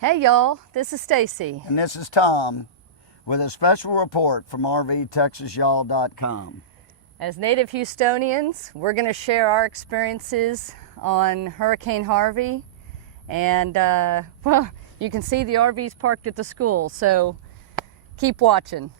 Hey y'all, this is Stacy. And this is Tom with a special report from RVTexasYall.com. As native Houstonians, we're going to share our experiences on Hurricane Harvey. And, well, you can see the RVs parked at the school, so keep watching.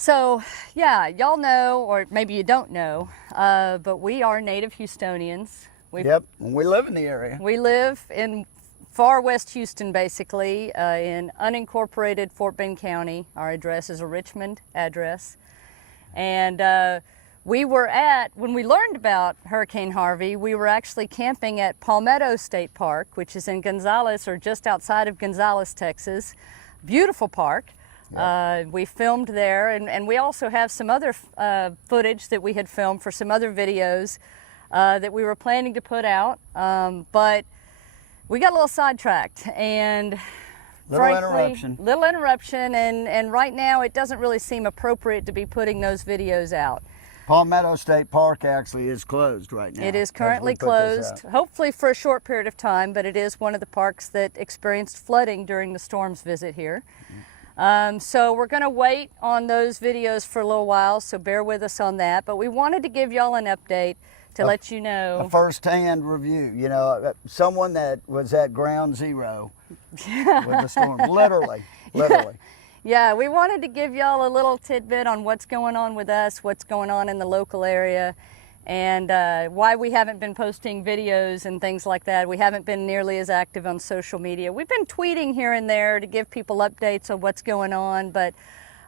So, yeah, y'all know, or maybe you don't know, but we are native Houstonians. Yep, we live in the area. We live in far west Houston, basically, in unincorporated Fort Bend County. Our address is a Richmond address. And we were when we learned about Hurricane Harvey, we were actually camping at Palmetto State Park, which is in Gonzales, or just outside of Gonzales, Texas. Beautiful park. Yep. We filmed there, and we also have some other footage that we had filmed for some other videos that we were planning to put out, but we got a little sidetracked, and little interruption, and right now it doesn't really seem appropriate to be putting those videos out. Palmetto State Park actually is closed right now. It is currently closed, hopefully for a short period of time, but it is one of the parks that experienced flooding during the storm's visit here. So we're going to wait on those videos for a little while, so bear with us on that. But we wanted to give y'all an update to let you know. A first-hand review, you know, someone that was at ground zero with the storm, literally. Yeah, we wanted to give y'all a little tidbit on what's going on with us, what's going on in the local area, and why we haven't been posting videos and things like that. We haven't been nearly as active on social media. We've been tweeting here and there to give people updates on what's going on, but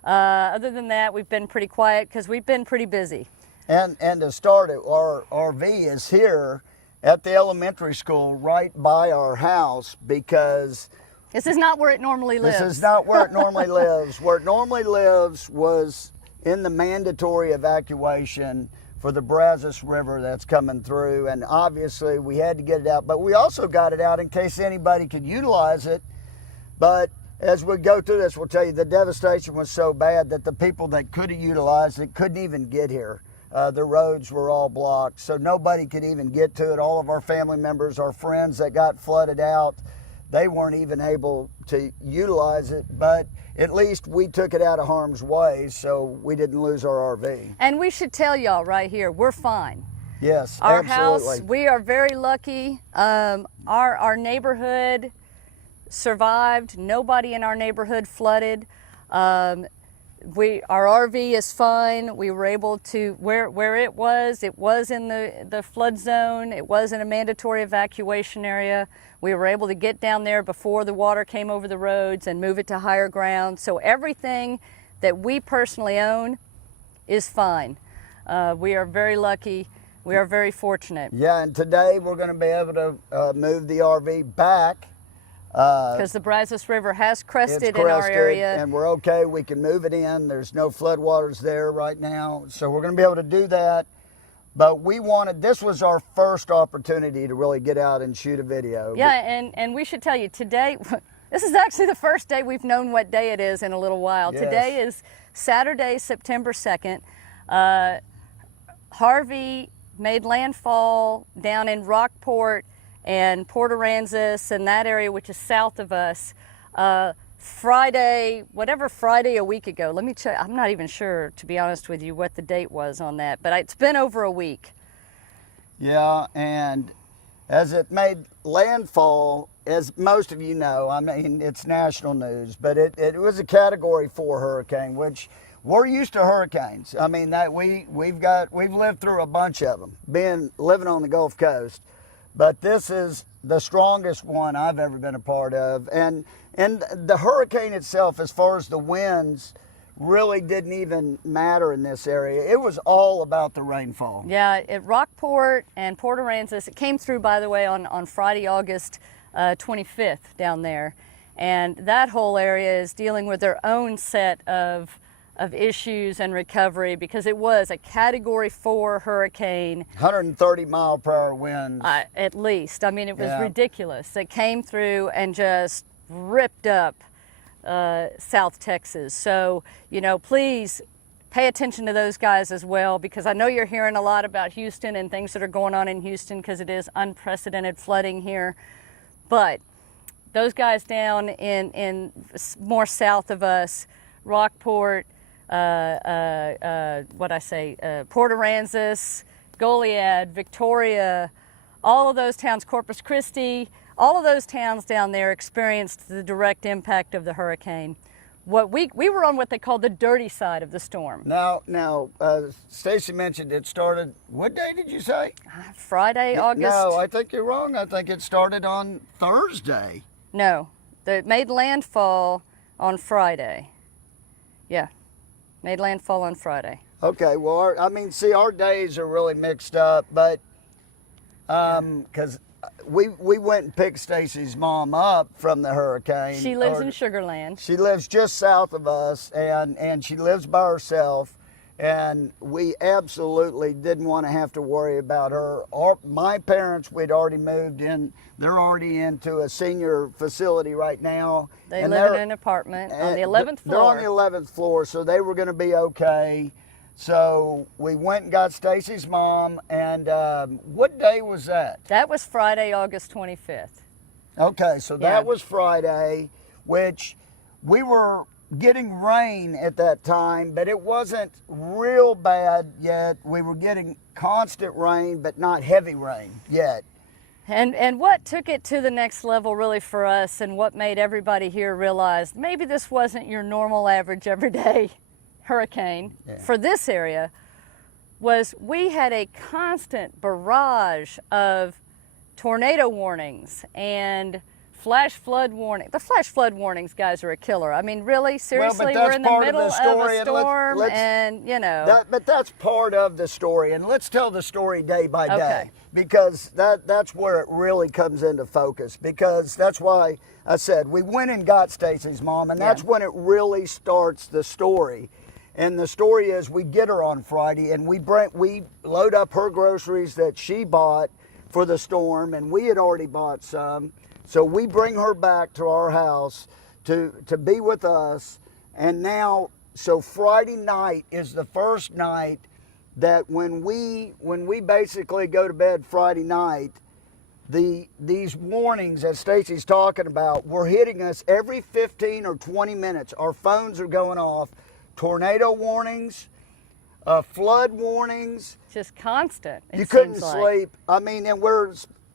other than that, we've been pretty quiet because we've been pretty busy. And to start it, our RV is here at the elementary school right by our house because this is not where it normally lives. This is not where it normally lives. Where it normally lives was in the mandatory evacuation for the Brazos River that's coming through, and obviously we had to get it out, but we also got it out in case anybody could utilize it. But as we go through this, we'll tell you the devastation was so bad that the people that could have utilized it couldn't even get here. The roads were all blocked, so nobody could even get to it. All of our family members, our friends that got flooded out, they weren't even able to utilize it, but at least we took it out of harm's way, so we didn't lose our RV. And we should tell y'all right here, we're fine. Yes, our absolutely. House, we are very lucky. Our neighborhood survived. Nobody in our neighborhood flooded. Our RV is fine. We were able to, where it was in the flood zone. It was in a mandatory evacuation area. We were able to get down there before the water came over the roads and move it to higher ground. So everything that we personally own is fine. We are very lucky. We are very fortunate. Yeah, and today we're going to be able to move the RV back. Because the Brazos River has crested in our area. And we're okay. We can move it in. There's no floodwaters there right now. So we're going to be able to do that. But this was our first opportunity to really get out and shoot a video. Yeah, and we should tell you, today, this is actually the first day we've known what day it is in a little while. Yes. Today is Saturday, September 2nd. Harvey made landfall down in Rockport and Port Aransas and that area, which is south of us, Friday a week ago. Let me check. I'm not even sure, to be honest with you, what the date was on that, but it's been over a week. Yeah, and as it made landfall, as most of you know, I mean, it's national news, but it was a Category 4 hurricane, which we're used to hurricanes. I mean, that we've lived through a bunch of them, living on the Gulf Coast. But this is the strongest one I've ever been a part of. And the hurricane itself, as far as the winds, really didn't even matter in this area. It was all about the rainfall. Yeah, at Rockport and Port Aransas, it came through, by the way, on Friday, August 25th down there. And that whole area is dealing with their own set of of issues and recovery because it was a Category 4 hurricane. 130-mile-per-hour winds. At least. I mean, it was Yeah. ridiculous. It came through and just ripped up South Texas. So, you know, please pay attention to those guys as well, because I know you're hearing a lot about Houston and things that are going on in Houston because it is unprecedented flooding here. But those guys down in more south of us, Rockport, Port Aransas, Goliad, Victoria, all of those towns, Corpus Christi, all of those towns down there experienced the direct impact of the hurricane. What we were on what they call the dirty side of the storm. Now, Stacy mentioned it started, what day did you say? Friday, August. No, I think you're wrong. I think it started on Thursday. No, it made landfall on Friday. Yeah, made landfall on Friday. Okay, well, our days are really mixed up, but because we went and picked Stacy's mom up from the hurricane. She lives in Sugar Land. She lives just south of us, and she lives by herself, and we absolutely didn't want to have to worry about her. My parents, we'd already moved in. They're already into a senior facility right now. They live in an apartment on the 11th floor. They're on the 11th floor, so they were going to be okay. So we went and got Stacy's mom, and what day was that? That was Friday, August 25th. Okay, so that was Friday, which we were getting rain at that time, but it wasn't real bad yet. We were getting constant rain, but not heavy rain yet. And what took it to the next level really for us, and what made everybody here realize maybe this wasn't your normal average everyday hurricane for this area, was we had a constant barrage of tornado warnings and flash flood warning. The flash flood warnings, guys, are a killer. I mean, really, seriously, we're in the middle of a storm, and you know. But that's part of the story, and let's tell the story day by day, Okay. because that's where it really comes into focus. Because that's why I said we went and got Stacy's mom, and that's when it really starts the story. And the story is we get her on Friday, and we load up her groceries that she bought for the storm, and we had already bought some. So we bring her back to our house to be with us. And now, so Friday night is the first night that when we basically go to bed Friday night, these warnings that Stacy's talking about were hitting us every 15 or 20 minutes. Our phones are going off. Tornado warnings, flood warnings. Just constant. You couldn't sleep. I mean, and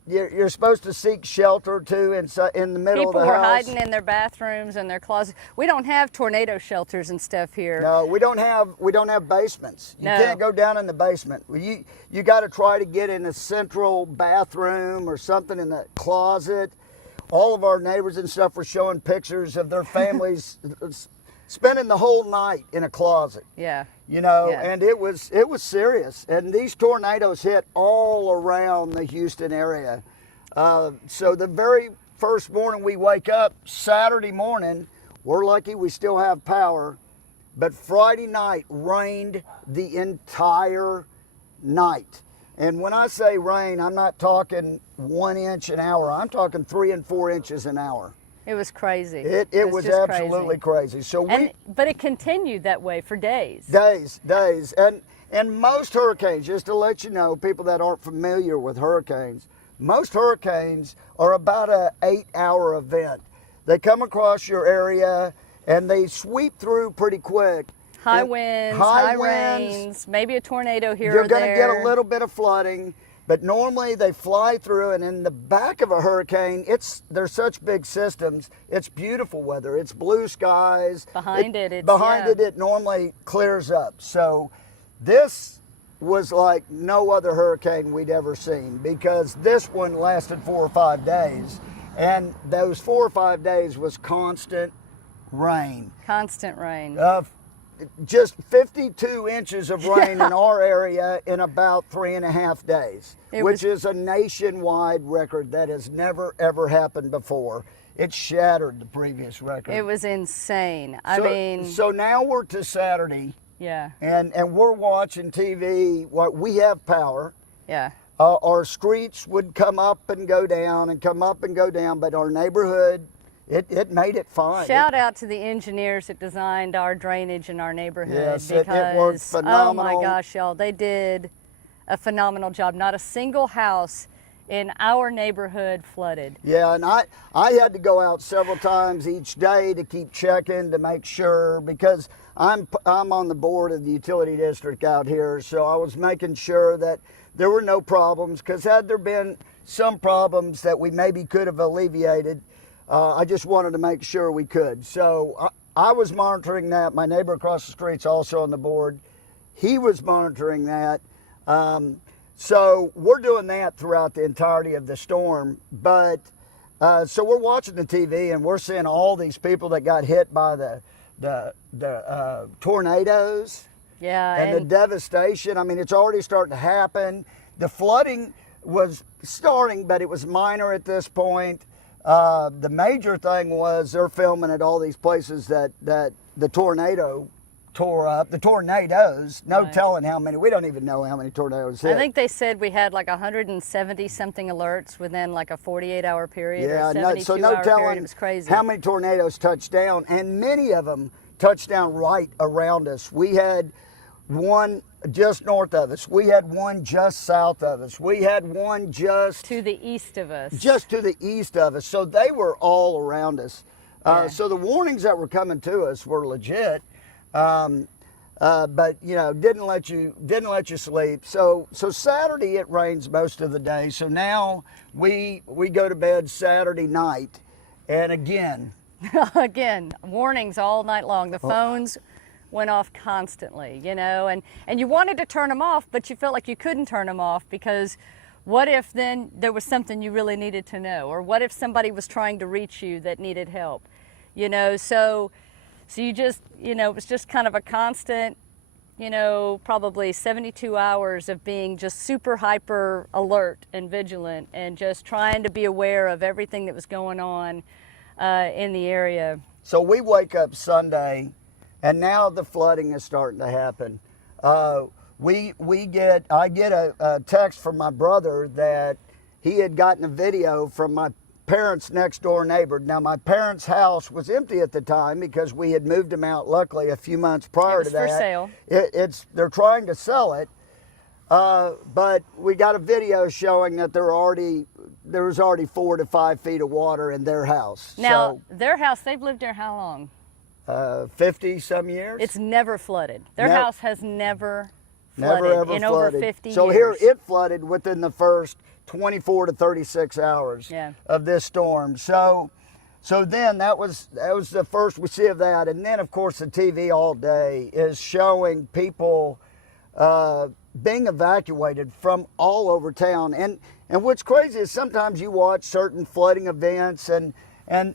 you're supposed to seek shelter too in the middle of the house. People were hiding in their bathrooms and their closets. We don't have tornado shelters and stuff here. No, we don't have basements. You can't go down in the basement. You got to try to get in a central bathroom or something in the closet. All of our neighbors and stuff were showing pictures of their families spending the whole night in a closet. Yeah. You know, and it was serious. And these tornadoes hit all around the Houston area. So the very first morning we wake up, Saturday morning, we're lucky we still have power. But Friday night rained the entire night. And when I say rain, I'm not talking 1 inch an hour. I'm talking 3 and 4 inches an hour. It was crazy. It was absolutely crazy. So but it continued that way for days. Days. And most hurricanes, just to let you know, people that aren't familiar with hurricanes, most hurricanes are about an 8-hour event. They come across your area and they sweep through pretty quick. High winds, high rains, maybe a tornado here or there. You're going to get a little bit of flooding. But normally they fly through, and in the back of a hurricane, they're such big systems. It's beautiful weather. It's blue skies. Behind it, it normally clears up. So this was like no other hurricane we'd ever seen, because this one lasted 4 or 5 days, and those 4 or 5 days was constant rain. Constant rain. just 52 inches of rain in our area in about 3.5 days, which is a nationwide record that has never, ever happened before. It shattered the previous record. It was insane. So now we're to Saturday. Yeah. And we're watching TV. We have power. Yeah. Our streets would come up and go down and come up and go down, but our neighborhood, it made it fine. Shout out to the engineers that designed our drainage in our neighborhood. Yes, because, it worked phenomenal. Oh my gosh, y'all, they did a phenomenal job. Not a single house in our neighborhood flooded. Yeah, and I had to go out several times each day to keep checking to make sure, because I'm on the board of the utility district out here, so I was making sure that there were no problems, because had there been some problems that we maybe could have alleviated, I just wanted to make sure we could. So I was monitoring that. My neighbor across the street's also on the board. He was monitoring that. So we're doing that throughout the entirety of the storm. But so we're watching the TV and we're seeing all these people that got hit by the tornadoes. Yeah, and the devastation. I mean, it's already starting to happen. The flooding was starting, but it was minor at this point. The major thing was they're filming at all these places that the tornado tore up. The tornadoes, no telling how many. We don't even know how many tornadoes hit. I think they said we had like 170 something alerts within like a 48-hour period. Yeah, or 72-hour period. It was crazy. How many tornadoes touched down, and many of them touched down right around us. We had one just north of us. We had one just south of us. We had one just to the east of us. Just to the east of us. So they were all around us. So the warnings that were coming to us were legit. But you know, didn't let you sleep. So Saturday it rains most of the day. So now we go to bed Saturday night, and again warnings all night long. The phones went off constantly, you know, and you wanted to turn them off, but you felt like you couldn't turn them off, because what if then there was something you really needed to know, or what if somebody was trying to reach you that needed help, you know? So you just, you know, it was just kind of a constant, you know, probably 72 hours of being just super hyper alert and vigilant and just trying to be aware of everything that was going on in the area. So we wake up Sunday, and now the flooding is starting to happen. I get a text from my brother that he had gotten a video from my parents' next door neighbor. Now, my parents' house was empty at the time because we had moved them out, luckily, a few months prior to that. It was for sale. They're trying to sell it, but we got a video showing that there was already 4 to 5 feet of water in their house. Now, their house, they've lived there how long? 50 some years. It's never flooded. Their house has never flooded never ever in flooded. over 50 years. So here it flooded within the first 24 to 36 hours of this storm. So then that was the first we see of that, and then of course the TV all day is showing people being evacuated from all over town. And what's crazy is sometimes you watch certain flooding events and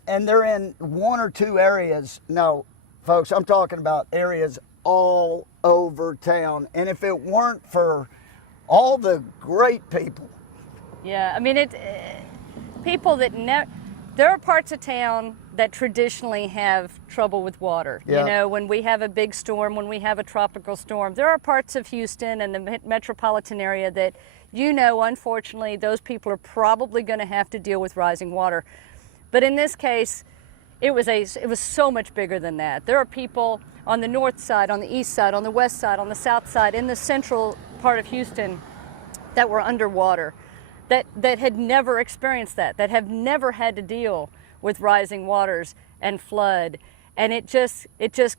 they're in 1 or 2 areas. No, folks, I'm talking about areas all over town. And if it weren't for all the great people. Yeah, I mean, people that there are parts of town that traditionally have trouble with water. Yeah. You know, when we have a big storm, when we have a tropical storm, there are parts of Houston and the metropolitan area that, you know, unfortunately, those people are probably going to have to deal with rising water. But in this case, it was so much bigger than that. There are people on the north side, on the east side, on the west side, on the south side, in the central part of Houston that were underwater, that had never experienced that have never had to deal with rising waters and flood. And it just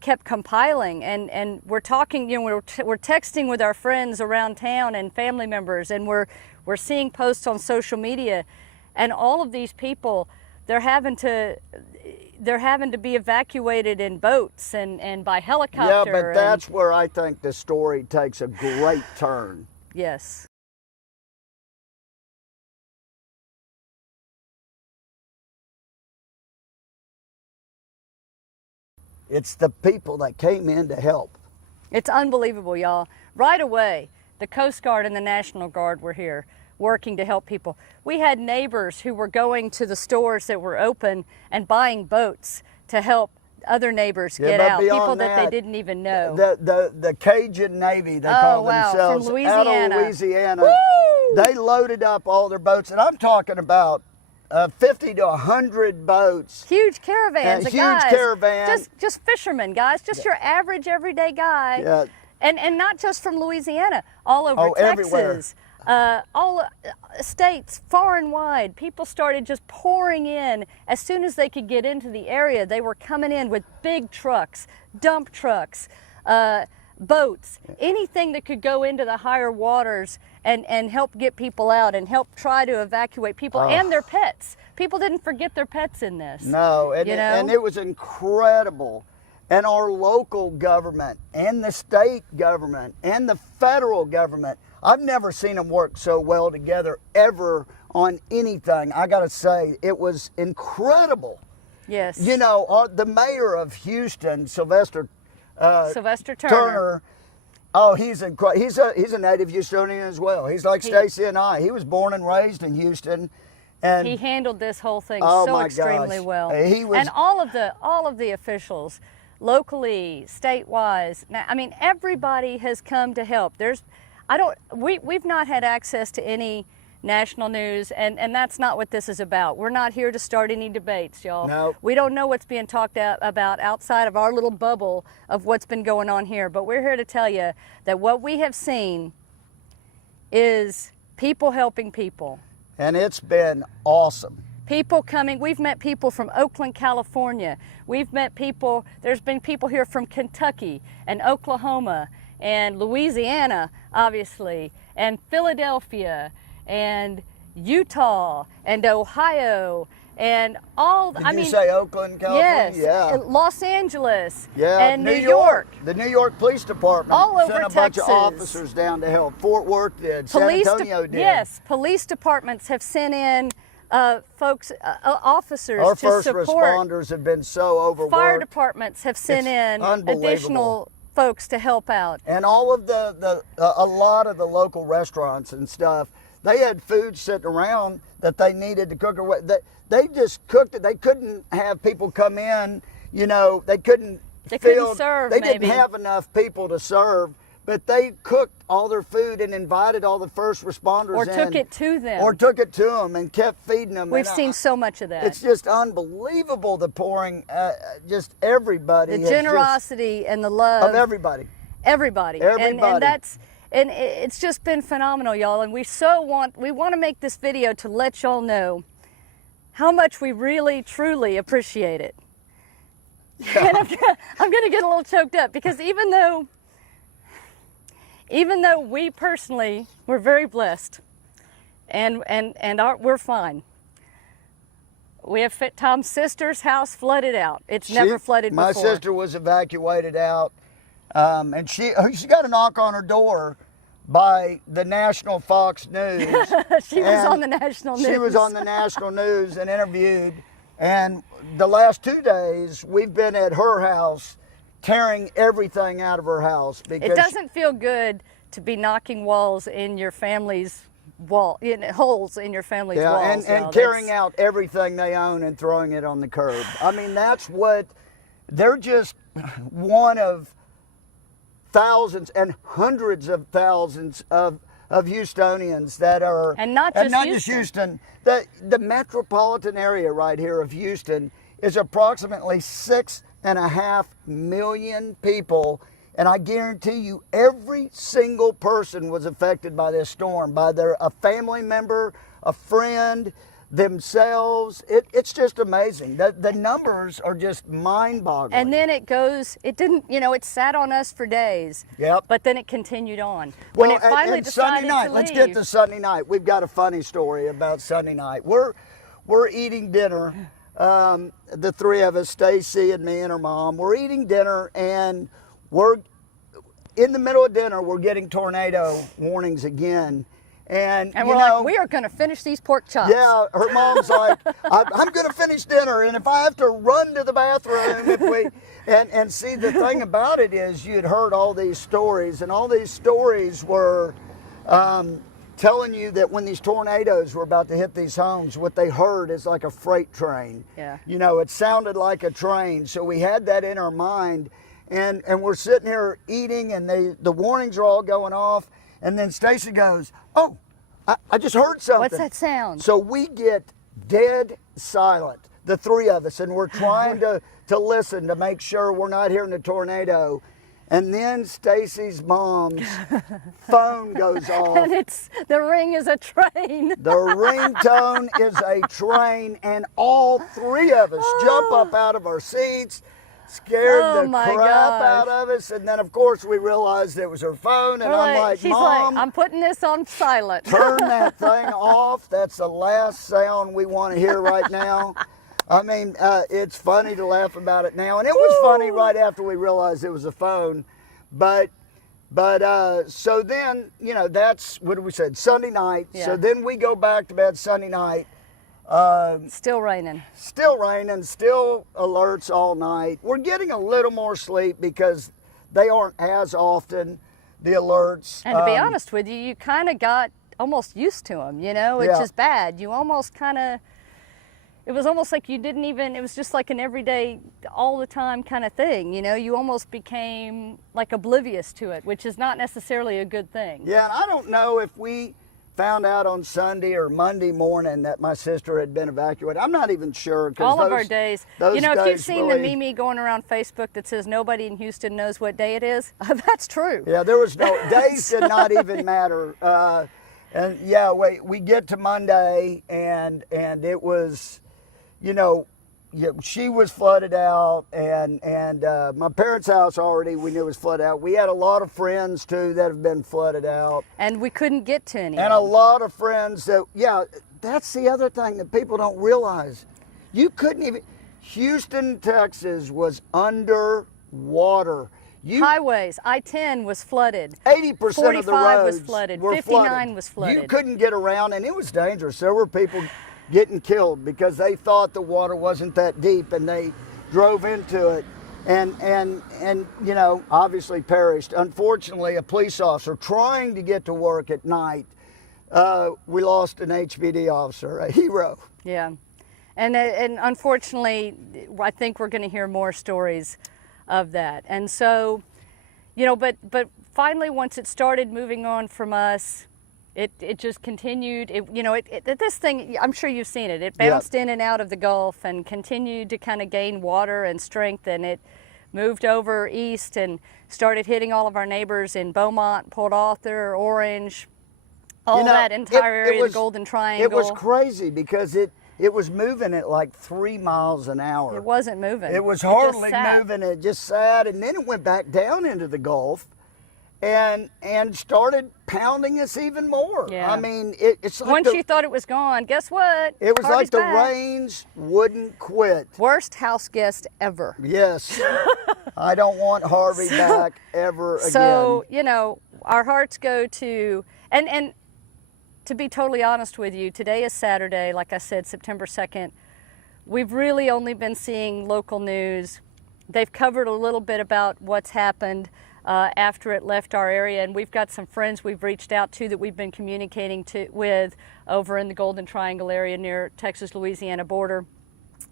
kept compiling. And we're talking, you know, we're texting with our friends around town and family members, and we're seeing posts on social media, and all of these people, they're having to be evacuated in boats and by helicopter. Yeah, but that's where I think the story takes a great turn. Yes. It's the people that came in to help. It's unbelievable, y'all. Right away, the Coast Guard and the National Guard were here working to help people. We had neighbors who were going to the stores that were open and buying boats to help other neighbors get out, people that they didn't even know. The Cajun Navy, they call themselves, from Louisiana. out of Louisiana. They loaded up all their boats, and I'm talking about 50 to 100 boats. Huge caravans of huge guys. caravan. Just fishermen, guys. Just your average everyday guy. Yeah. And not just from Louisiana, all over Texas. Everywhere. All states, far and wide. People started just pouring in. As soon as they could get into the area, they were coming in with big trucks, dump trucks, boats, anything that could go into the higher waters and help get people out and help try to evacuate people and their pets. People didn't forget their pets in this. No, and, and it was incredible. And our local government and the state government and the federal government, I've never seen them work so well together ever on anything. I got to say, it was incredible. Yes. You know, the mayor of Houston, Sylvester Turner. Oh, he's incredible. He's a native Houstonian as well. He's like Stacy and I. He was born and raised in Houston. And he handled this whole thing oh so my extremely gosh. well. He was, and all of the officials, locally, state-wise. Now, I mean, everybody has come to help. We've not had access to any national news, and that's not what this is about. We're not here to start any debates, y'all. No. We don't know what's being talked about outside of our little bubble of what's been going on here, but we're here to tell you that what we have seen is people helping people. And it's been awesome. People coming, we've met people from Oakland, California. We've met people, there's been people here from Kentucky and Oklahoma and Louisiana, obviously, and Philadelphia and Utah and Ohio and all. Did you say Oakland, California? Yes. Yeah. Los Angeles. Yeah. And New York. The New York Police Department All over sent a bunch of officers down to help. Fort Worth did. San Antonio did. Yes. Police departments have sent in officers Our to first support. responders have been so overworked. Fire departments have sent in additional folks to help out. And all of a lot of the local restaurants and stuff, they had food sitting around that they needed to cook away. They just cooked it. They couldn't have people come in, you know, they couldn't serve, they maybe. didn't have enough people to serve, but they cooked all their food and invited all the first responders Or in. took it to them. Or took it to them and kept feeding them. We've seen so much of that. It's just unbelievable, the pouring, just everybody. The generosity and the love. Of everybody. Everybody. And it's just been phenomenal, y'all. And we want to make this video to let y'all know how much we really, truly appreciate it. Yeah. And I'm going to get a little choked up because even though we personally, we're very blessed and we're fine. We have Tom's sister's house flooded out. It's never flooded before. My sister was evacuated out. And she got a knock on her door by the national Fox News. She was on the national news. She was on the national news and interviewed. And the last 2 days, we've been at her house, tearing everything out of her house. Because it doesn't feel good to be knocking walls in your family's holes in your family's walls. And carrying out everything they own and throwing it on the curb. I mean, they're just one of thousands and hundreds of thousands of Houstonians that are, and not just Houston. The metropolitan area right here of Houston is approximately 6.5 million people, and I guarantee you every single person was affected by this storm, by a family member, a friend, themselves. It's just amazing. The numbers are just mind-boggling. And then it sat on us for days. Yep. But then it continued on. Well, When it finally and decided Sunday night, to let's leave, get to Sunday night. We've got a funny story about Sunday night. We're eating dinner. The three of us, Stacy and me and her mom, we're eating dinner, and we're in the middle of dinner. We're getting tornado warnings again. And we're like, we are going to finish these pork chops. Yeah, her mom's like, I'm going to finish dinner, and if I have to run to the bathroom, and see, the thing about it is, you had heard all these stories, and all these stories were telling you that when these tornadoes were about to hit these homes, what they heard is like a freight train. Yeah. You know, it sounded like a train, so we had that in our mind, and we're sitting here eating, and the warnings are all going off. And then Stacy goes, oh, I just heard something. What's that sound? So we get dead silent, the three of us, and we're trying to listen to make sure we're not hearing a tornado. And then Stacy's mom's phone goes off. And the ring is a train. The ringtone is a train, and all three of us jump up out of our seats, scared the crap out of us, and then of course we realized it was her phone, and I'm like, she's Mom, like, I'm putting this on silent. turn that thing off. That's the last sound we want to hear right now. I mean, it's funny to laugh about it now, and it was funny right after we realized it was a phone, but so then, you know, that's what we said, Sunday night. Yeah. So then we go back to bed Sunday night. Still raining. Still raining, still alerts all night. We're getting a little more sleep because they aren't as often, the alerts. And to be honest with you, you kind of got almost used to them, you know, which is bad. You almost it was almost like you didn't even, it was just like an everyday, all the time kind of thing, you know. You almost became like oblivious to it, which is not necessarily a good thing. Yeah, and I don't know if we found out on Sunday or Monday morning that my sister had been evacuated. I'm not even sure. All of our days. You know, if you've seen really, the meme going around Facebook that says nobody in Houston knows what day it is, that's true. Yeah, there was no, days did not even matter. And yeah, we get to Monday, and it was, you know, she was flooded out, and my parents' house already we knew was flooded out. We had a lot of friends too that have been flooded out, and we couldn't get to any. And a lot of friends that, yeah, that's the other thing that people don't realize. You couldn't even. Houston, Texas was underwater. Highways, I-10 was flooded. 80% of the roads was flooded. were 59 was flooded. You couldn't get around, and it was dangerous. There were people getting killed because they thought the water wasn't that deep, and they drove into it, and you know, obviously perished. Unfortunately, a police officer trying to get to work at night, we lost an HPD officer, a hero. Yeah, and unfortunately, I think we're going to hear more stories of that. And so, you know, but finally, once it started moving on from us, it just continued. This thing, I'm sure you've seen it. It bounced in and out of the Gulf and continued to kind of gain water and strength, and it moved over east and started hitting all of our neighbors in Beaumont, Port Arthur, Orange, all that entire area, the Golden Triangle. It was crazy because it was moving at like 3 miles an hour. It wasn't moving. It was hardly moving. It just sat, and then it went back down into the Gulf, and started pounding us even more. Yeah. I mean, it's like once you thought it was gone, guess what? It was Harvey's like the back. rains wouldn't quit. Worst house guest ever. Yes. I don't want Harvey back ever again. So, you know, our hearts go to, and to be totally honest with you, today is Saturday, like I said, September 2nd. We've really only been seeing local news. They've covered a little bit about what's happened after it left our area, and we've got some friends we've reached out to that we've been communicating with over in the Golden Triangle area near Texas-Louisiana border.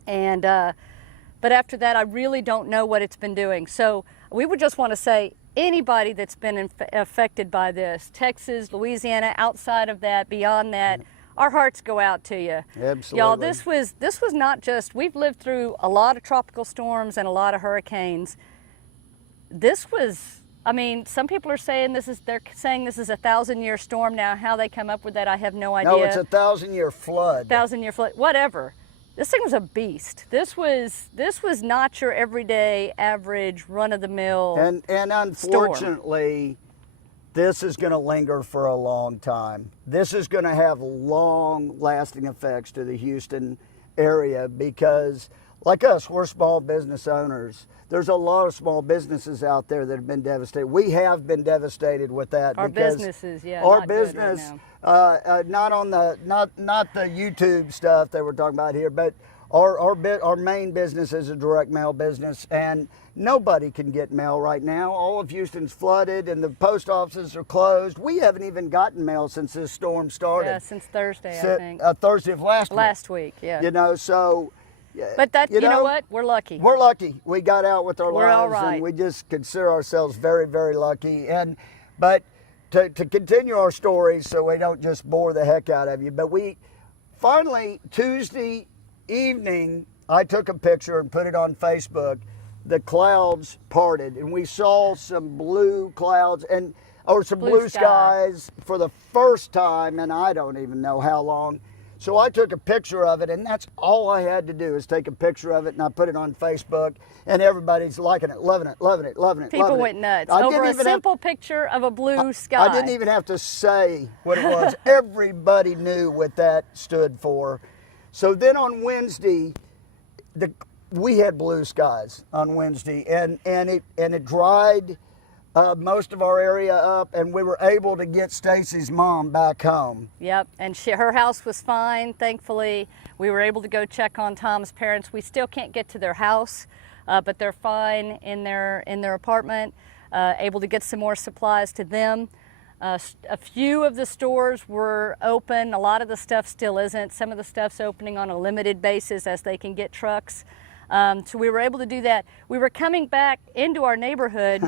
And but after that, I really don't know what it's been doing. So we would just want to say, anybody that's been affected by this, Texas, Louisiana, outside of that, beyond that, our hearts go out to you. Absolutely. Y'all, this was not just, we've lived through a lot of tropical storms and a lot of hurricanes. This was, I mean, some people are saying they're saying this is a 1,000-year storm now. How they come up with that, I have no idea. No, it's a 1,000-year flood. 1,000-year flood, whatever. This thing was a beast. This was not your everyday, average, run-of-the-mill And unfortunately, this is going to linger for a long time. This is going to have long-lasting effects to the Houston area because, like us, we're small business owners. There's a lot of small businesses out there that have been devastated. We have been devastated with that. Our because businesses, yeah, our not good right business, now. not the YouTube stuff that we're talking about here, but our main business is a direct mail business, and nobody can get mail right now. All of Houston's flooded, and the post offices are closed. We haven't even gotten mail since this storm started. Yeah, since Thursday, I think. Thursday of last week. Last week, yeah. You know, so. But that, you know what? We're lucky. We're lucky. We got out with our We're lives, all right. and we just consider ourselves very, very lucky. But to continue our story, so we don't just bore the heck out of you, but we finally, Tuesday evening, I took a picture and put it on Facebook. The clouds parted, and we saw some blue clouds or some blue skies for the first time, and I don't even know how long. So I took a picture of it, and that's all I had to do is take a picture of it, and I put it on Facebook, and everybody's liking it, loving it, loving it, loving it. People went nuts over a simple picture of a blue sky. I didn't even have to say what it was. Everybody knew what that stood for. So then on Wednesday, we had blue skies on Wednesday, and it dried most of our area up, and we were able to get Stacy's mom back home. Yep, and her house was fine, thankfully. We were able to go check on Tom's parents. We still can't get to their house, but they're fine in their apartment, able to get some more supplies to them. A few of the stores were open. A lot of the stuff still isn't. Some of the stuff's opening on a limited basis as they can get trucks. So we were able to do that. We were coming back into our neighborhood.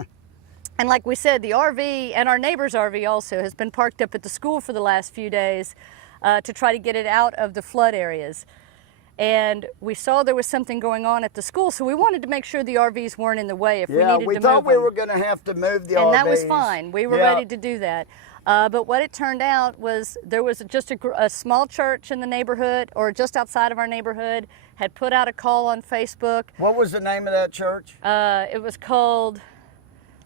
And like we said, the RV, and our neighbor's RV also, has been parked up at the school for the last few days to try to get it out of the flood areas. And we saw there was something going on at the school, so we wanted to make sure the RVs weren't in the way if we needed to move them. Yeah, we thought we were going to have to move the RVs. And that was fine. We were ready to do that. But what it turned out was there was just a small church in the neighborhood, or just outside of our neighborhood, had put out a call on Facebook. What was the name of that church? It was called...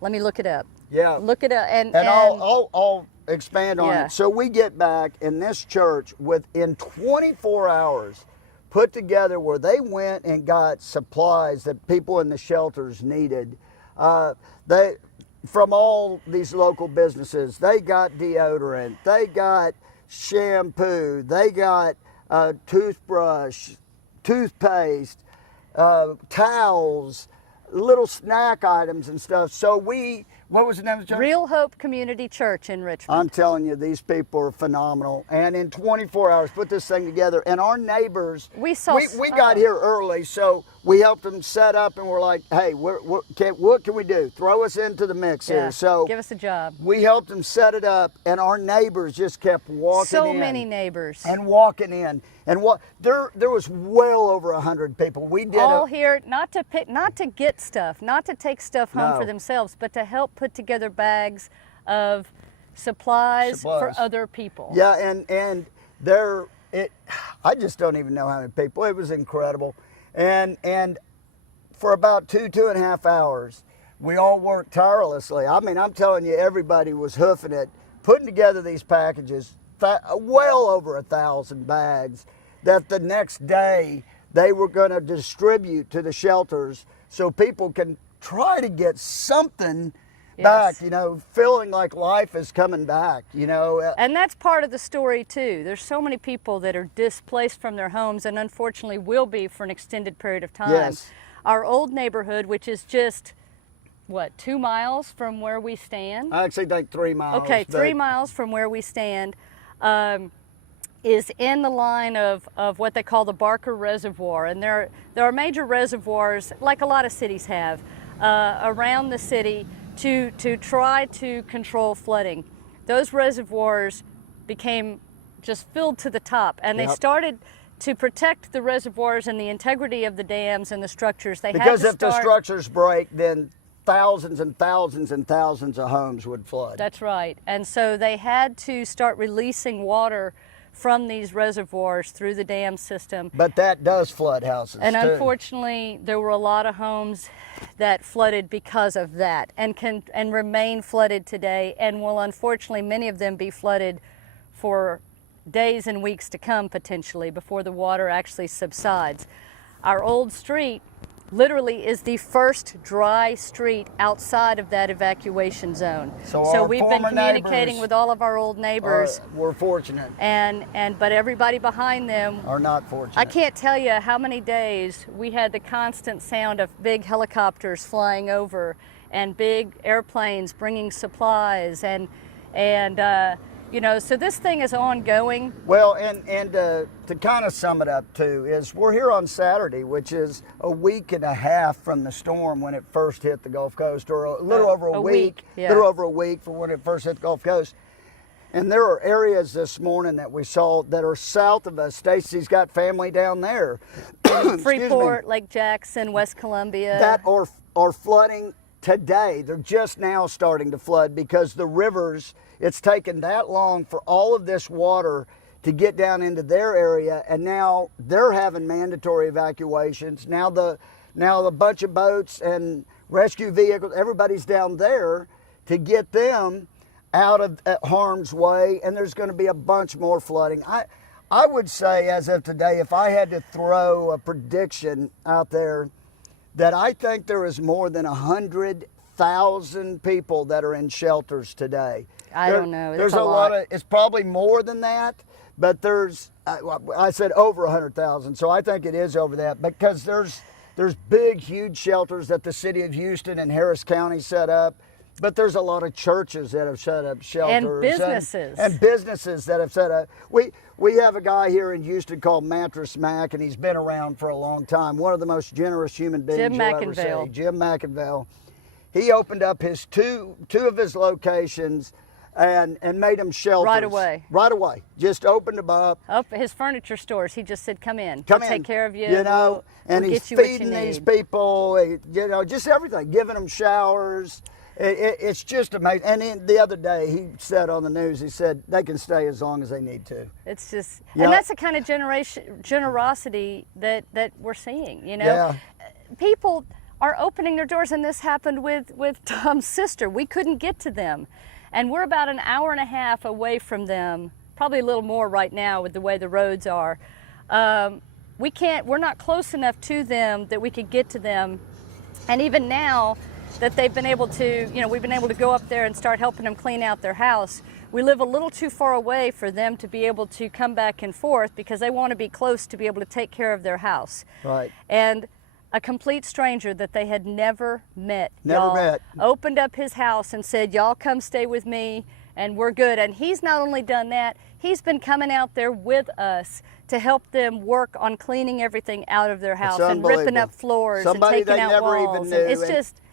Let me look it up. Yeah. Look it up. And I'll expand on it. So we get back, and this church, within 24 hours, put together where they went and got supplies that people in the shelters needed. From all these local businesses, they got deodorant, they got shampoo, they got toothbrush, toothpaste, towels, little snack items and stuff. So what was the name of the church? Real Hope Community Church in Richmond. I'm telling you, these people are phenomenal. And in 24 hours, put this thing together. And our neighbors, we got here early, so we helped them set up, and we're like, hey, what can we do? Throw us into the mix here. So give us a job. We helped them set it up, and our neighbors just kept walking in. So many neighbors. And walking in. And there was well over 100 people. We did all here, not to get stuff, not to take stuff home for themselves, but to help put together bags of supplies for other people. Yeah, and I just don't even know how many people. It was incredible. And for about 2.5 hours, we all worked tirelessly. I mean, I'm telling you, everybody was hoofing it, putting together these packages, well over 1,000 bags that the next day they were going to distribute to the shelters so people can try to get something back, feeling like life is coming back, And that's part of the story too. There's so many people that are displaced from their homes, and unfortunately will be for an extended period of time. Yes. Our old neighborhood, which is just, 2 miles from where we stand? I actually think 3 miles. Okay, 3 miles from where we stand, is in the line of what they call the Barker Reservoir. And there are major reservoirs, like a lot of cities have, around the city to try to control flooding. Those reservoirs became just filled to the top, and they started to protect the reservoirs and the integrity of the dams and the structures. Because if the structures break, then thousands and thousands and thousands of homes would flood. That's right. And so they had to start releasing water from these reservoirs through the dam system. But that does flood houses and too. Unfortunately, there were a lot of homes that flooded because of that, and remain flooded today, and will unfortunately many of them be flooded for days and weeks to come, potentially, before the water actually subsides. our old street literally is the first dry street outside of that evacuation zone. So we've been communicating with all of our old neighbors. We're fortunate. But everybody behind them are not fortunate. I can't tell you how many days we had the constant sound of big helicopters flying over and big airplanes bringing supplies and you know, so this thing is ongoing. Well, and to kind of sum it up too, is we're here on Saturday, which is a week and a half from the storm when it first hit the Gulf Coast, or a little over a week, yeah. little over a week for when it first hit the Gulf Coast. And there are areas this morning that we saw that are south of us. Stacy's got family down there. Freeport, Lake Jackson, West Columbia. That are flooding today. They're just now starting to flood because the rivers, it's taken that long for all of this water to get down into their area, and now they're having mandatory evacuations. Now the bunch of boats and rescue vehicles, everybody's down there to get them out of harm's way, and there's going to be a bunch more flooding. I would say, as of today, if I had to throw a prediction out there, that I think there is more than 100,000 people that are in shelters today. I don't know. There's a lot of. It's probably more than that, but there's. I said over 100,000, so I think it is over that because there's big, huge shelters that the city of Houston and Harris County set up. But there's a lot of churches that have set up shelters. And businesses. And businesses that have set up. We have a guy here in Houston called Mattress Mac, and he's been around for a long time. One of the most generous human beings you'll ever see. Jim McInville. He opened up his two of his locations and made them shelters. Right away. Right away. Just opened them up. His furniture stores, he just said, come in. We'll take care of you. You know, and we'll he's get you feeding these people, you know, just everything, giving them showers. It's just amazing. And the other day, he said on the news, he said they can stay as long as they need to. It's just, and that's the kind of generosity that we're seeing, you know. Yeah. People are opening their doors, and this happened with Tom's sister. We couldn't get to them. And we're about an hour and a half away from them, probably a little more right now with the way the roads are. We're not close enough to them that we could get to them. And even now, that they've been able to, you know, we've been able to go up there and start helping them clean out their house. We live a little too far away for them to be able to come back and forth because they want to be close to be able to take care of their house. Right. And a complete stranger that they had never met. Never Opened up his house and said, y'all come stay with me and we're good. And he's not only done that, he's been coming out there with us to help them work on cleaning everything out of their house and ripping up floors and taking out walls.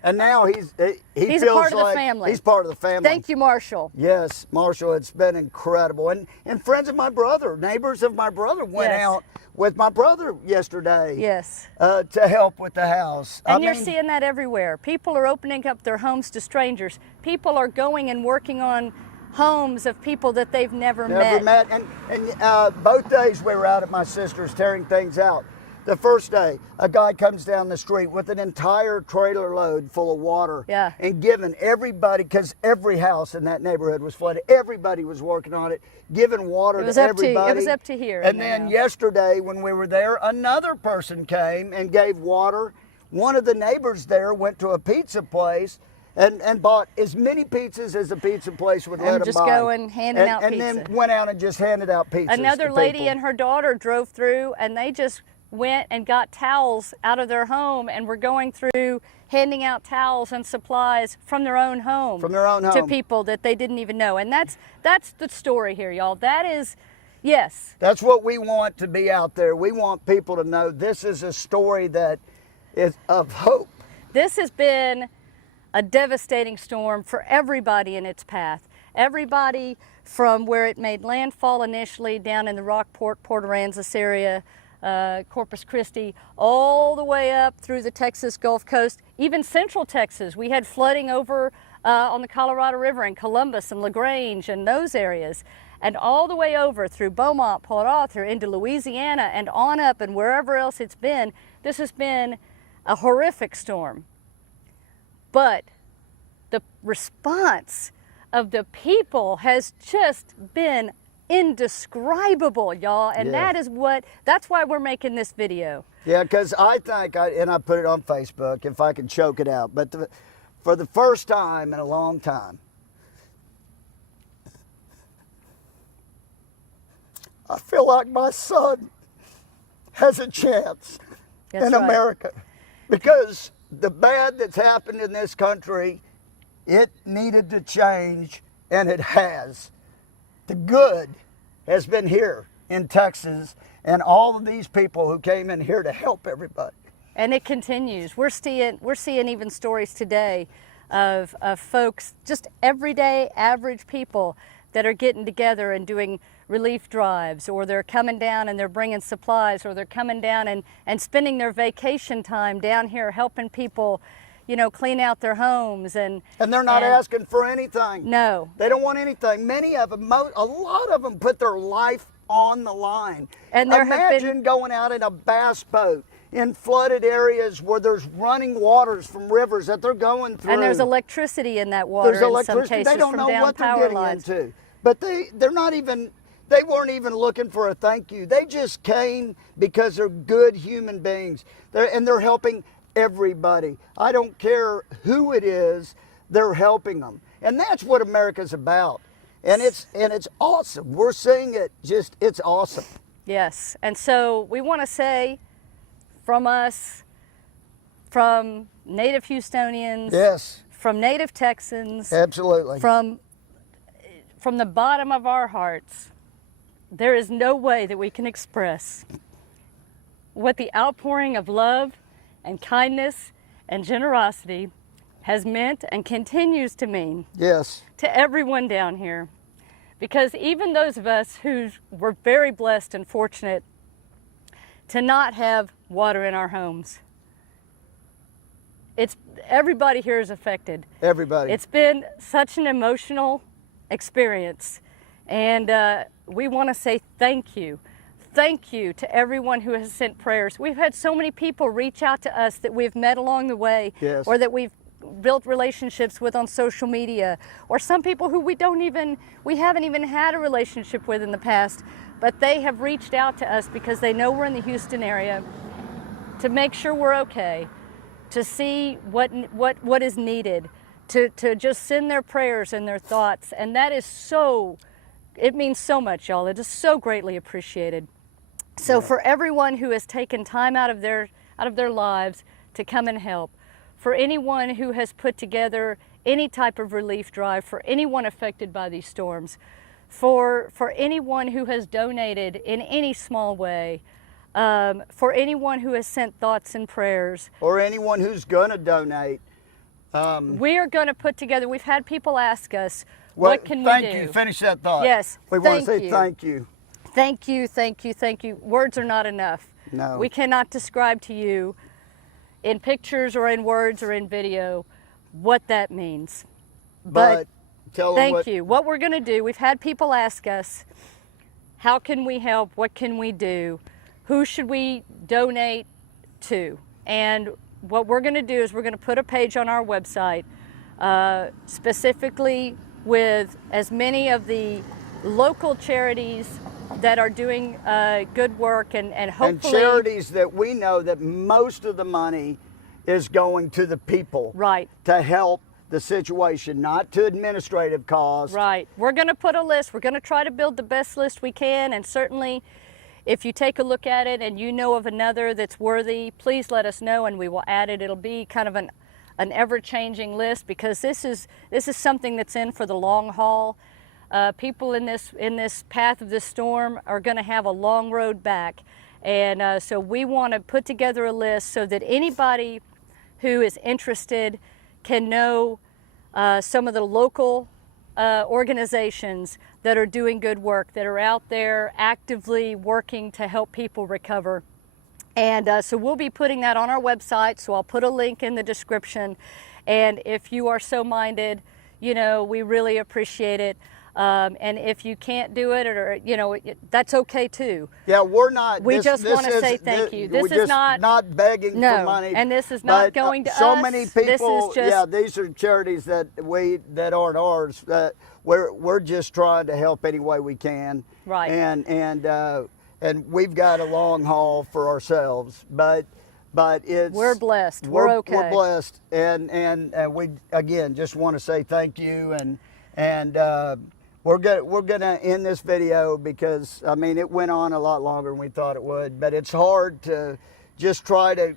And now he's feels a part of the family. He's part of the family. Thank you, Marshall. Yes, Marshall, it's been incredible. And friends of my brother, neighbors of my brother went out with my brother yesterday. Yes. To help with the house. And you're seeing that everywhere. People are opening up their homes to strangers. People are going and working on homes of people that they've never met. And both days we were out at my sister's tearing things out. The first day, a guy comes down the street with an entire trailer load full of water and giving everybody, because every house in that neighborhood was flooded, everybody was working on it, giving water to everybody. It was up to here. And then yesterday when we were there, another person came and gave water. One of the neighbors there went to a pizza place and bought as many pizzas as the pizza place would let them buy. And just going handing out pizza. And then went out and just handed out pizzas. Another lady and her daughter drove through, and they just went and got towels out of their home and were going through handing out towels and supplies from their own home. To people that they didn't even know. And that's the story here, y'all. That is, yes. That's what we want to be out there. We want people to know this is a story that is of hope. This has been a devastating storm for everybody in its path. Everybody from where it made landfall initially down in the Rockport, Port Aransas area, Corpus Christi, all the way up through the Texas Gulf Coast, even central Texas. We had flooding over on the Colorado River in Columbus and LaGrange and those areas, and all the way over through Beaumont, Port Arthur, into Louisiana and on up and wherever else it's been. This has been a horrific storm. But the response of the people has just been indescribable, y'all. And Yeah. that's why we're making this video. Yeah, because I think, and I put it on Facebook, if I can choke it out, but for the first time in a long time, I feel like my son has a chance That's in right. America. Because the bad that's happened in this country, it needed to change, and it has. The good has been here in Texas, and all of these people who came in here to help everybody. And it continues. We're seeing even stories today of folks, just everyday average people that are getting together and doing relief drives, or they're coming down and they're bringing supplies, or they're coming down and spending their vacation time down here helping people, you know, clean out their homes. And they're not asking for anything. No. They don't want anything. Many of them, a lot of them put their life on the line. And there Imagine going out in a bass boat in flooded areas where there's running waters from rivers that they're going through. And there's electricity in that water. There's in some electricity. cases They don't from know down what they're power getting lines. into. But they weren't even looking for a thank you. They just came because they're good human beings. They're helping everybody. I don't care who it is, they're helping them. And that's what America's about. And it's awesome. We're seeing it, it's awesome. Yes. And so we want to say from us, from Native Houstonians, Yes, from Native Texans, absolutely. from the bottom of our hearts, there is no way that we can express what the outpouring of love and kindness and generosity has meant and continues to mean Yes. to everyone down here. Because even those of us who were very blessed and fortunate to not have water in our homes, everybody here is affected. Everybody. It's been such an emotional experience, and we want to say thank you. Thank you to everyone who has sent prayers. We've had so many people reach out to us that we've met along the way, Yes. or that we've built relationships with on social media, or some people who we haven't even had a relationship with in the past, but they have reached out to us because they know we're in the Houston area, to make sure we're okay, to see what is needed, to just send their prayers and their thoughts. And that is it means so much, y'all. It is so greatly appreciated. So for everyone who has taken time out of their lives to come and help, for anyone who has put together any type of relief drive, for anyone affected by these storms, for anyone who has donated in any small way, for anyone who has sent thoughts and prayers, or anyone who's going to donate. we are going to put together, we've had people ask us, what can we do? Thank you. Finish that thought. Yes, We want to thank say you. thank you. Thank you, thank you, thank you. Words are not enough. No. We cannot describe to you in pictures or in words or in video what that means. But tell them Thank you. What we're going to do, we've had people ask us, how can we help? What can we do? Who should we donate to? And what we're going to do is we're going to put a page on our website specifically with as many of the local charities that are doing good work, and hopefully... And charities that we know that most of the money is going to the people. Right. To help the situation, not to administrative costs. Right. We're going to put a list. We're going to try to build the best list we can, and certainly if you take a look at it and you know of another that's worthy, please let us know and we will add it. It'll be kind of an ever-changing list, because this is something that's in for the long haul. People in this path of this storm are going to have a long road back, and so we want to put together a list so that anybody who is interested can know some of the local organizations that are doing good work, that are out there actively working to help people recover. And so we'll be putting that on our website, so I'll put a link in the description. And if you are so minded, you know, we really appreciate it. And if you can't do it, or that's okay too. Yeah, we're not. We just want to say thank you. This is not begging for money. And this is not going to us. So many people. This is just, these are charities that aren't ours. That we're just trying to help any way we can. Right. And we've got a long haul for ourselves, but we're blessed. We're okay. We're blessed, and we again just want to say thank you, and we're gonna end this video because I mean it went on a lot longer than we thought it would, but it's hard to just try to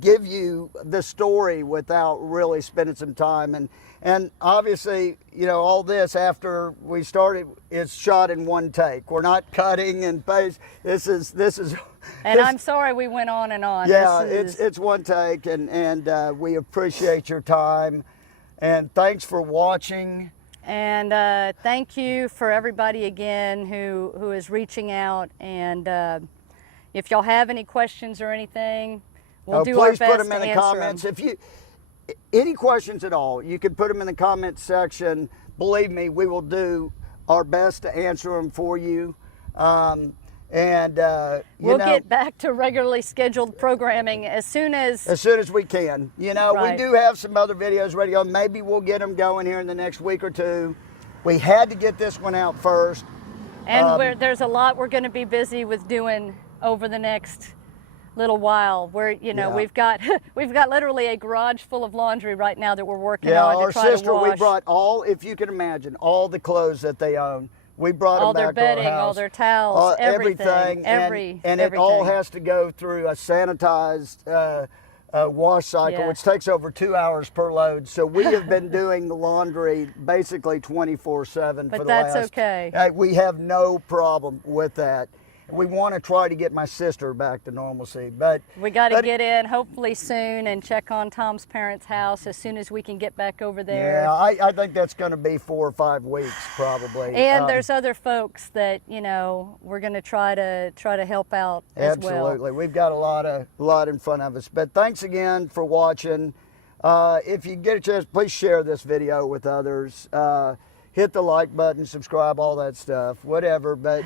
give you the story without really spending some time, and obviously all this after we started, it's shot in one take. We're not cutting and paste. This is and I'm sorry we went on and on. Yeah, it's one take, and we appreciate your time, and thanks for watching. And thank you for everybody again who is reaching out. And if y'all have any questions or anything, we'll do our best to answer them. Please put them in the comments. If you any questions at all, you can put them in the comments section. Believe me, we will do our best to answer them for you. We'll get back to regularly scheduled programming as soon as we can. Right. We do have some other videos ready to go. Maybe we'll get them going here in the next week or two. We had to get this one out first. And there's a lot we're going to be busy with doing over the next little while. Where we've got literally a garage full of laundry right now that we're working on to try to wash. Yeah, our sister, we brought all, if you can imagine, all the clothes that they own. We brought all them back their bedding, to our house. all their towels, everything. And it all has to go through a sanitized wash cycle, which takes over 2 hours per load. So we have been doing the laundry basically 24/7 for the last. But that's okay. We have no problem with that. We want to try to get my sister back to normalcy, but we got to get in hopefully soon and check on Tom's parents' house as soon as we can get back over there. Yeah, I think that's going to be 4 or 5 weeks probably. And there's other folks that we're going to try to help out as well. Absolutely, we've got a lot in front of us. But thanks again for watching. If you get a chance, please share this video with others. Hit the like button, subscribe, all that stuff, whatever. But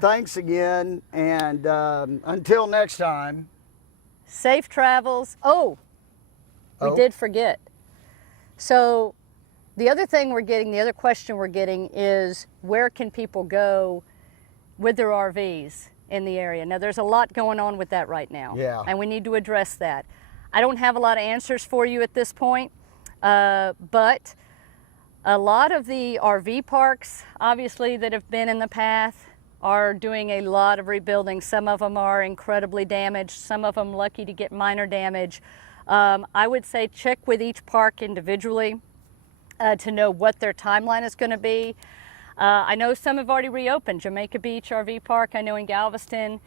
thanks again, and until next time. Safe travels. We did forget. So the other question we're getting is, where can people go with their RVs in the area? Now, there's a lot going on with that right now. Yeah. And we need to address that. I don't have a lot of answers for you at this point, but a lot of the RV parks, obviously, that have been in the path are doing a lot of rebuilding. Some of them are incredibly damaged. Some of them lucky to get minor damage. I would say check with each park individually to know what their timeline is going to be. I know some have already reopened. Jamaica Beach RV Park, I know in Galveston,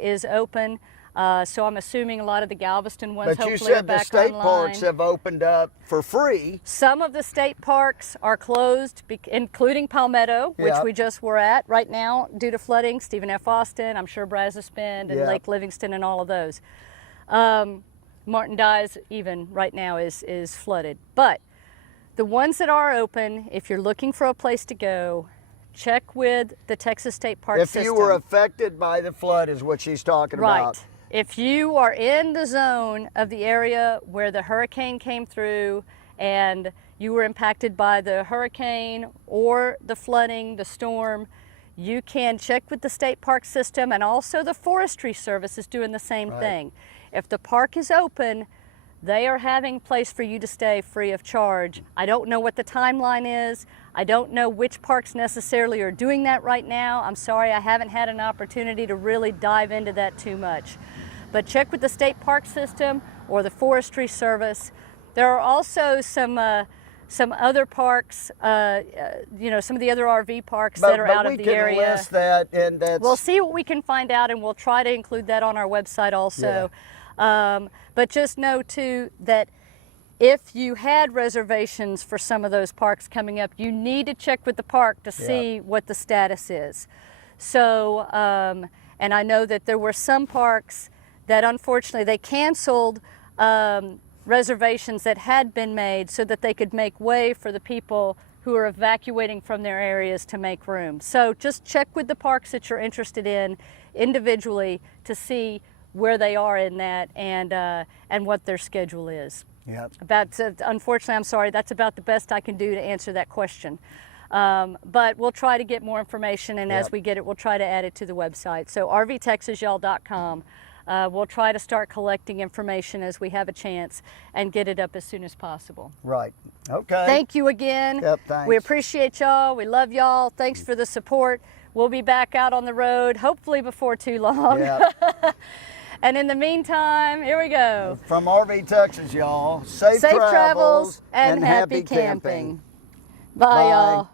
is open. So I'm assuming a lot of the Galveston ones hopefully are back online. But you said the state parks have opened up for free. Some of the state parks are closed, including Palmetto, which we just were at right now due to flooding. Stephen F. Austin, I'm sure Brazos Bend, and Lake Livingston, and all of those. Martin Dyes even right now is flooded. But the ones that are open, if you're looking for a place to go, check with the Texas State Park System. If you were affected by the flood is what she's talking about. Right. If you are in the zone of the area where the hurricane came through and you were impacted by the hurricane or the flooding, the storm, you can check with the state park system, and also the Forestry Service is doing the same thing. If the park is open, they are having a place for you to stay free of charge. I don't know what the timeline is. I don't know which parks necessarily are doing that right now. I'm sorry, I haven't had an opportunity to really dive into that too much. But check with the state park system or the Forestry Service. There are also some other parks, some of the other RV parks that are out of the area. We can list that, and we'll see what we can find out, and we'll try to include that on our website also. Yeah. But just know too that if you had reservations for some of those parks coming up, you need to check with the park to see what the status is. So, and I know that there were some parks that unfortunately they canceled reservations that had been made so that they could make way for the people who are evacuating from their areas to make room. So just check with the parks that you're interested in individually to see where they are in that and what their schedule is. Yep. Unfortunately, I'm sorry, that's about the best I can do to answer that question. But we'll try to get more information, and as we get it, we'll try to add it to the website. So rvtexasyall.com. We'll try to start collecting information as we have a chance and get it up as soon as possible. Right. Okay. Thank you again. Yep, thanks. We appreciate y'all. We love y'all. Thanks for the support. We'll be back out on the road, hopefully before too long. Yep. And in the meantime, here we go. From RV Texas, y'all. Safe travels and happy camping. Bye, y'all.